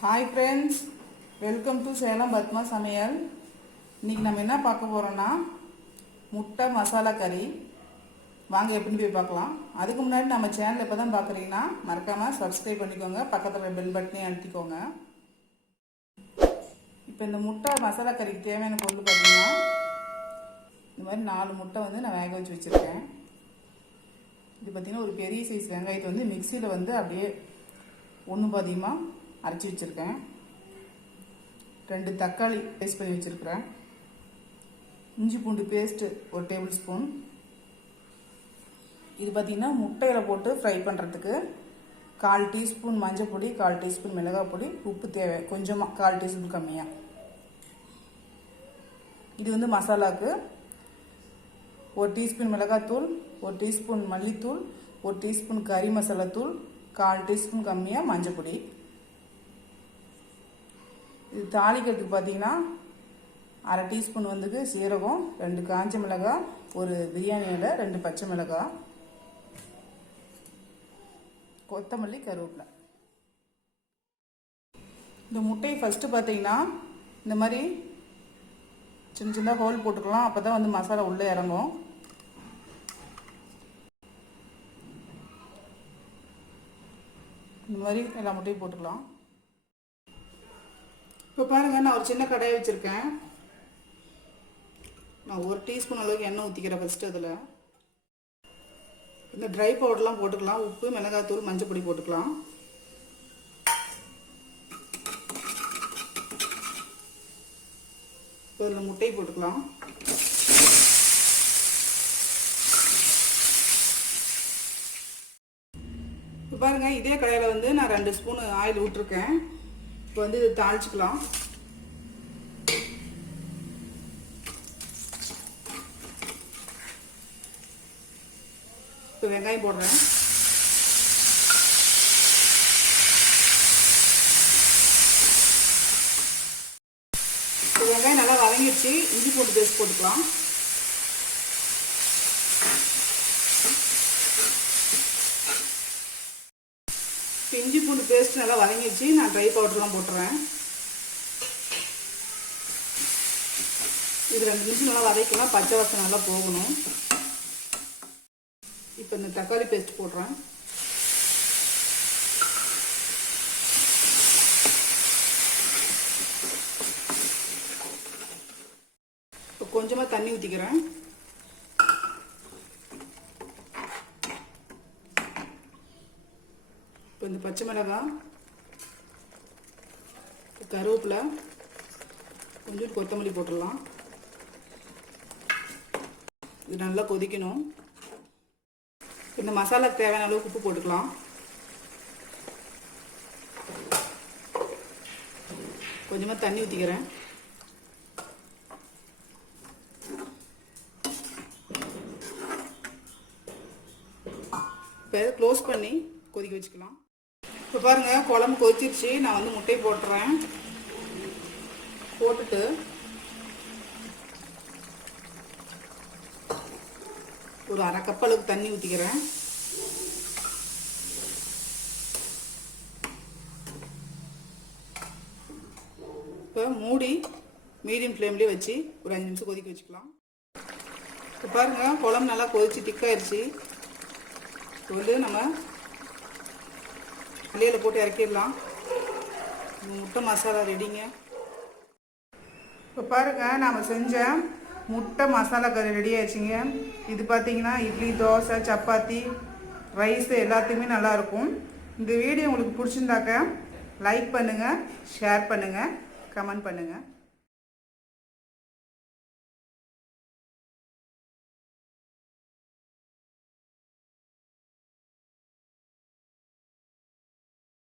Hi friends, welcome to Salem Padma சமையல். இன்றைக்கி நம்ம என்ன பார்க்க போகிறோன்னா முட்டை மசாலா கறி. வாங்க எப்படின்னு போய் பார்க்கலாம். அதுக்கு முன்னாடி நம்ம சேனல் இப்போ தான் பார்க்குறீங்கன்னா மறக்காமல் சப்ஸ்கிரைப் பண்ணிக்கோங்க, பக்கத்தில் பெல் பட்டனையும் அழுத்திக்கோங்க. இப்போ இந்த முட்டை மசாலா கறிக்கு தேவையான பொருள் பார்த்திங்கன்னா இந்த மாதிரி 4 முட்டை வந்து நான் வேக வச்சு வச்சுருக்கேன். இது பார்த்திங்கன்னா ஒரு பெரிய சைஸ் வெங்காயத்தை வந்து மிக்சியில் வந்து அப்படியே ஒன்று பாதியமாக அரைச்சி வச்சுருக்கேன். 2 தக்காளி பேஸ்ட் பண்ணி வச்சுருக்கிறேன். இஞ்சி பூண்டு பேஸ்ட்டு 1 டேபிள் ஸ்பூன். இது பார்த்திங்கன்னா முட்டையில் போட்டு ஃப்ரை பண்ணுறதுக்கு 1/4 டீஸ்பூன் மஞ்சள் பொடி, 1/4 டீஸ்பூன் மிளகாய் பொடி, உப்பு தேவை கொஞ்சமாக 1/4 டீஸ்பூன் கம்மியாக. இது வந்து மசாலாவுக்கு 1 டீஸ்பூன் மிளகாத்தூள், 1 டீஸ்பூன் மல்லித்தூள், 1 டீஸ்பூன் கறி மசாலா தூள், 1/4 டீஸ்பூன் கம்மியாக மஞ்சள் பொடி. இது தாளிக்கிறதுக்கு பார்த்தீங்கன்னா 1/2 டீஸ்பூன் வந்து சீரகம், 2 காஞ்ச மிளகாய், ஒரு பிரியாணி இலை, 2 பச்சை மிளகாய், கொத்தமல்லி, கருவேப்பிலை. இந்த முட்டையை ஃபஸ்ட்டு பார்த்தீங்கன்னா இந்த மாதிரி சின்ன சின்ன ஹோல் போட்டுக்கலாம். அப்போ தான் வந்து மசாலா உள்ளே இறங்கும். இந்த மாதிரி எல்லா முட்டையும் போட்டுக்கலாம். இப்போ பாருங்கள், நான் ஒரு சின்ன கடாயை வச்சுருக்கேன். நான் 1 டீஸ்பூன் அளவுக்கு எண்ணெய் ஊற்றிக்கிறேன். ஃபஸ்ட்டு அதில் இந்த ட்ரை பவுடர்லாம் போட்டுக்கலாம். உப்பு, மிளகாத்தூள், மஞ்சள் பொடி போட்டுக்கலாம். இப்போ இதில் முட்டையை போட்டுக்கலாம். இப்போ பாருங்கள், இதே கடாயில் வந்து நான் 2 ஸ்பூன் ஆயில் விட்டுருக்கேன். இப்போ வந்து இது தாளிச்சிக்கலாம். இப்போ வெங்காயம் போடுறேன். இப்போ வெங்காயம் நல்லா வதங்கிடுச்சு. இஞ்சி பூண்டு பேஸ்ட் போட்டுக்கலாம். இப்போ இஞ்சி பூண்டு பேஸ்ட் நல்லா வதங்கிடுச்சு. நான் ட்ரை பவுடர்லாம் போட்டுறேன். இது 2 நிமிஷம் நல்லா வதக்கலாம். பச்சை வாசனை நல்லா போகணும். இப்போ இந்த தக்காளி பேஸ்ட் போடுறேன். இப்போ கொஞ்சமாக தண்ணி ஊற்றிக்கிறேன். இப்போ இந்த பச்சை மிளகாய், கருவேப்பிலை, கொஞ்சம் கொத்தமல்லி போட்டுடலாம். இது நல்லா கொதிக்கணும். இந்த மசாலாக்கு தேவையான அளவுக்கு உப்பு போட்டுக்கலாம். கொஞ்சமாக தண்ணி ஊற்றிக்கிறேன். இப்போ க்ளோஸ் பண்ணி கொதிக்க வச்சுக்கலாம். இப்போ பாருங்கள், குழம்பு கொதிச்சிருச்சு. நான் வந்து முட்டையை போட்டுறேன். போட்டுட்டு ஒரு 1/2 கப் அளவுக்கு தண்ணி ஊற்றிக்கிறேன். இப்போ மூடி மீடியம் ஃப்ளேம்லேயே வச்சு ஒரு 5 நிமிஷம் கொதிக்க வச்சுக்கலாம். இப்போ பாருங்கள், குழம்பு நல்லா கொதிச்சு திக்காயிருச்சு. இப்போ வந்து நம்ம இலையில் போட்டு இறக்கிடலாம். முட்டை மசாலா ரெடிங்க. இப்போ பாருங்கள், நாம் செஞ்ச முட்டை மசாலா கறி ரெடி ஆயிடுச்சுங்க. இது பார்த்தீங்கன்னா இட்லி, தோசை, சப்பாத்தி, ரைஸ் எல்லாத்துக்குமே நல்லாயிருக்கும். இந்த வீடியோ உங்களுக்கு பிடிச்சிருந்தாக்க லைக் பண்ணுங்கள், ஷேர் பண்ணுங்கள், கமெண்ட் பண்ணுங்கள்.